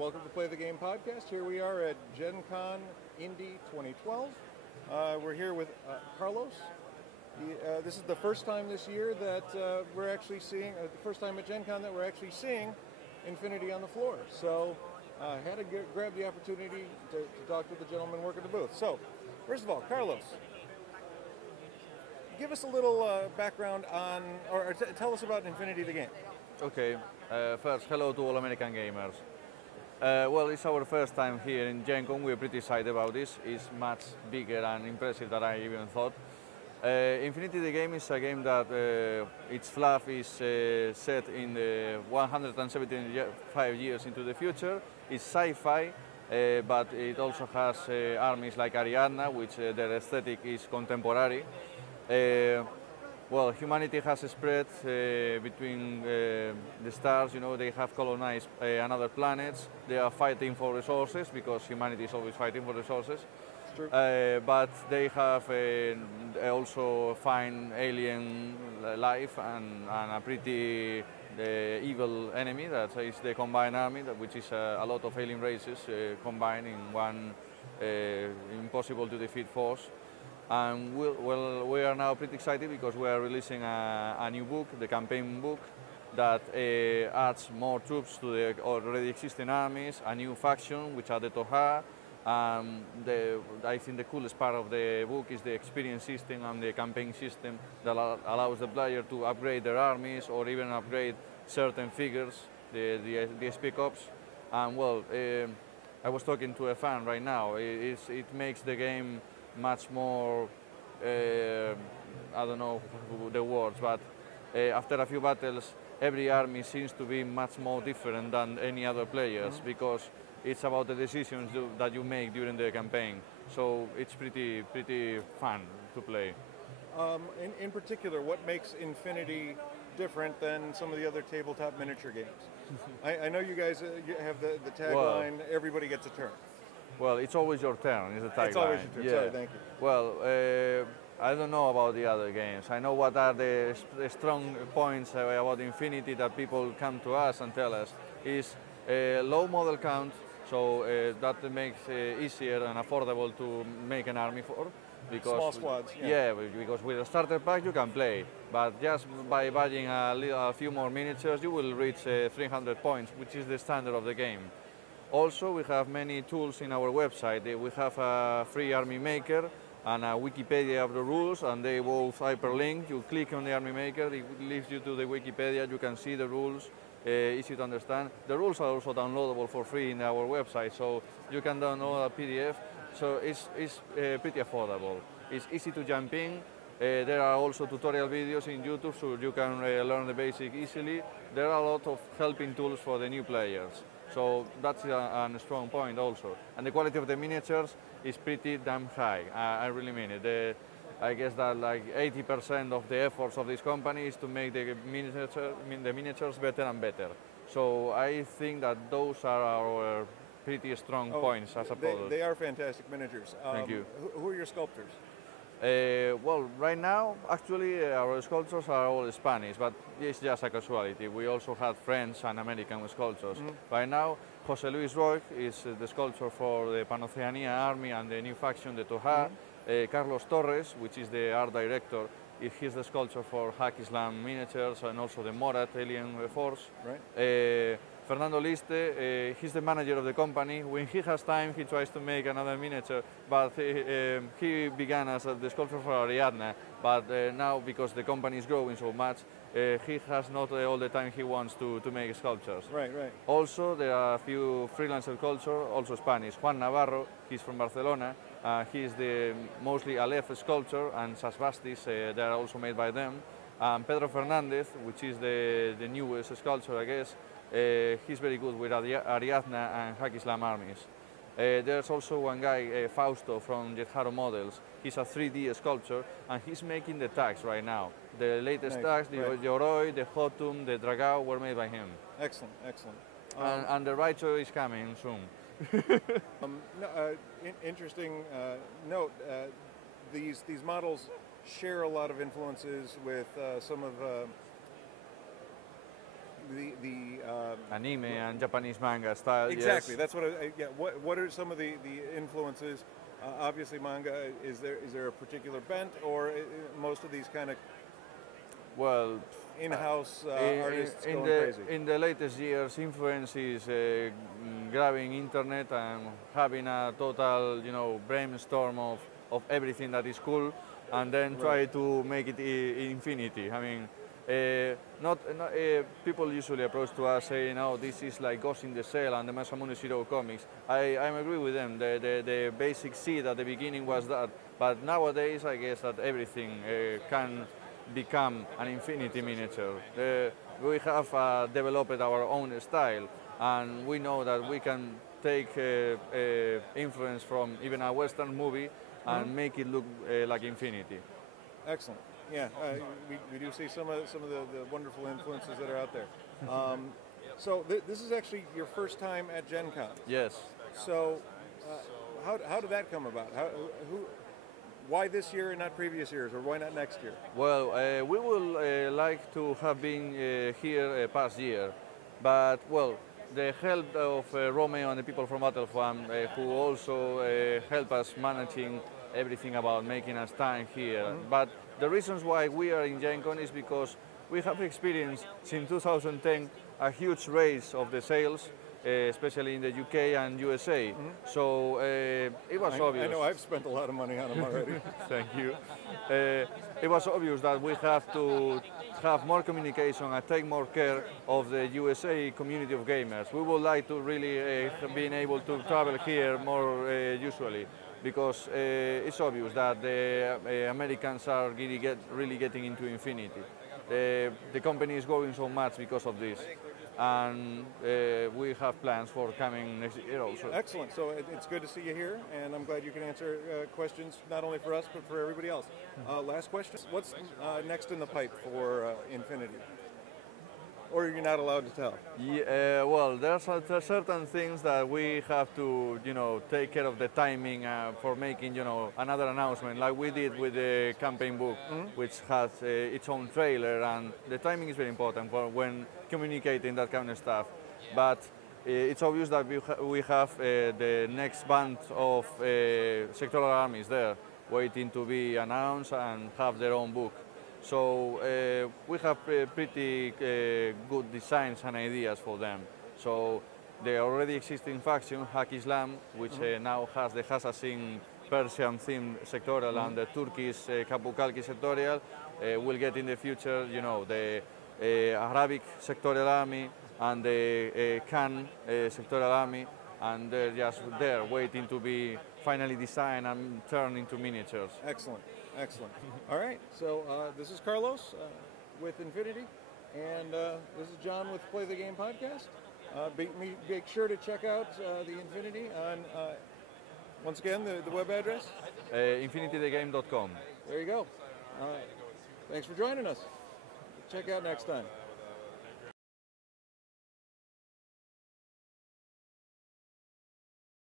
Welcome to Play the Game podcast. Here we are at Gen Con Indy 2012. We're here with Carlos. This is the first time this year that we're actually seeing, the first time at Gen Con that we're actually seeing Infinity on the floor. So I had to grab the opportunity to talk to the gentleman working the booth. So, first of all, Carlos, give us a little background on, or tell us about Infinity the game. Okay, first, hello to all American gamers. Well, it's our first time here in Gen Con. We're pretty excited about this. It's much bigger and impressive than I even thought. Infinity the game is a game that its fluff is set in 175 years into the future. It's sci-fi, but it also has armies like Ariadna, which their aesthetic is contemporary. Well, humanity has spread between the stars. You know, they have colonized another planets. They are fighting for resources because humanity is always fighting for resources. It's true. But they have also find alien life and a pretty evil enemy. That is the Combined Army, which is a lot of alien races combined in one impossible to defeat force. And we are now pretty excited because we are releasing a new book, the campaign book, that adds more troops to the already existing armies, a new faction, which are the Toha. I think the coolest part of the book is the experience system and the campaign system that allows the player to upgrade their armies or even upgrade certain figures, the SP Corps. And well, I was talking to a fan right now. It makes the game much more, I don't know the words, but after a few battles, every army seems to be much more different than any other players because it's about the decisions that you make during the campaign. So it's pretty fun to play. In particular, what makes Infinity different than some of the other tabletop miniature games? I know you guys you have the tagline, everybody gets a turn. Well, it's always your turn, is the tagline. It's always your turn, yeah. Sorry, thank you. Well, I don't know about the other games. I know what are the strong points about Infinity that people come to us and tell us. Is low model count, so that makes easier and affordable to make an army for. Because, small squads. Yeah, because with a starter pack you can play, but just by buying a few more miniatures you will reach 300 points, which is the standard of the game. Also, we have many tools in our website. We have a free army maker and a Wikipedia of the rules, and they both hyperlink. You click on the army maker, it leads you to the Wikipedia. You can see the rules, easy to understand. The rules are also downloadable for free in our website, so you can download a PDF. So it's pretty affordable. It's easy to jump in. There are also tutorial videos in YouTube, so you can learn the basic easily. There are a lot of helping tools for the new players. So that's a strong point also. And the quality of the miniatures is pretty damn high. I really mean it. I guess that like 80% of the efforts of this company is to make the miniatures better and better. So I think that those are our pretty strong points as a product. They are fantastic miniatures. Thank you. Who are your sculptors? Well, right now, actually, our sculptors are all Spanish, but it's just a casualty. We also have French and American sculptors. Right now, José Luis Roig is the sculptor for the Pan-Oceania Army and the new faction, the Toha. Carlos Torres, which is the art director, he's the sculptor for Hack Islam miniatures and also the Morat Alien Force. Right. Fernando Liste, he's the manager of the company. When he has time, he tries to make another miniature, but he began as the sculptor for Ariadna, but now, because the company is growing so much, he has not all the time he wants to make sculptures. Right, right. Also, there are a few freelancer sculptors, also Spanish. Juan Navarro, he's from Barcelona. He's the mostly Aleph sculptor, and Sasbastis, they are also made by them. Pedro Fernandez, which is the newest sculptor, I guess, he's very good with Ariadna and Hack Islam armies. There's also one guy, Fausto from Jetharo Models. He's a 3D sculptor and he's making the tags right now. The latest tags, the Yoroi, the Hotum, the Dragao were made by him. Excellent, excellent. And the Raicho is coming soon. Interesting note, these models share a lot of influences with some of anime and Japanese manga style. exactly. Yes. That's what. Yeah. What are some of the influences? Obviously, manga. Is there a particular bent, or most of these kind of Well, in-house artists in going the crazy? in the latest years, influence is grabbing internet and having a total, brainstorm of everything that is cool, and then try to make it infinity. I mean, not people usually approach to us saying, "Oh, this is like Ghost in the Shell and the Masamune Shirow comics." I agree with them. The basic seed at the beginning was that, but nowadays I guess that everything can become an infinity miniature. We have developed our own style, and we know that we can take influence from even a Western movie and make it look like infinity. Excellent. Yeah, we do see some of the wonderful influences that are out there. So this is actually your first time at Gen Con. Yes. So how did that come about? Why this year and not previous years, or why not next year? Well, we would like to have been here past year, but well, the help of Romeo and the people from Battle Farm, who also help us managing everything about making us time here. But the reasons why we are in Gen Con is because we have experienced since 2010 a huge raise of the sales, especially in the UK and USA. So it was obvious. I know I've spent a lot of money on them already. Thank you. It was obvious that we have to have more communication and take more care of the USA community of gamers. We would like to really being able to travel here more usually, because it's obvious that the Americans are really getting into infinity. The company is growing so much because of this, and we have plans for coming next year also. Excellent. So it's good to see you here, and I'm glad you can answer questions not only for us but for everybody else. Last question: what's next in the pipe for Infinity? Or you're not allowed to tell? Yeah, well, there are certain things that we have to, take care of the timing for making, another announcement, like we did with the campaign book, which has its own trailer, and the timing is very important for when communicating that kind of stuff. But it's obvious that we have the next band of sectoral armies there, waiting to be announced and have their own book. So we have pretty good designs and ideas for them. So the already existing faction, Hack Islam, which now has the Assassin Persian themed sectorial and the Turkish Kapukalki sectorial, will get in the future, the Arabic sectorial army and the Khan sectorial army, and they're just there waiting to be finally designed and turned into miniatures. Excellent. Excellent. All right, so this is Carlos with Infinity, and this is John with Play the Game Podcast. Make sure to check out the Infinity on, once again, the web address? infinitythegame.com. There you go. Thanks for joining us. Check out next time.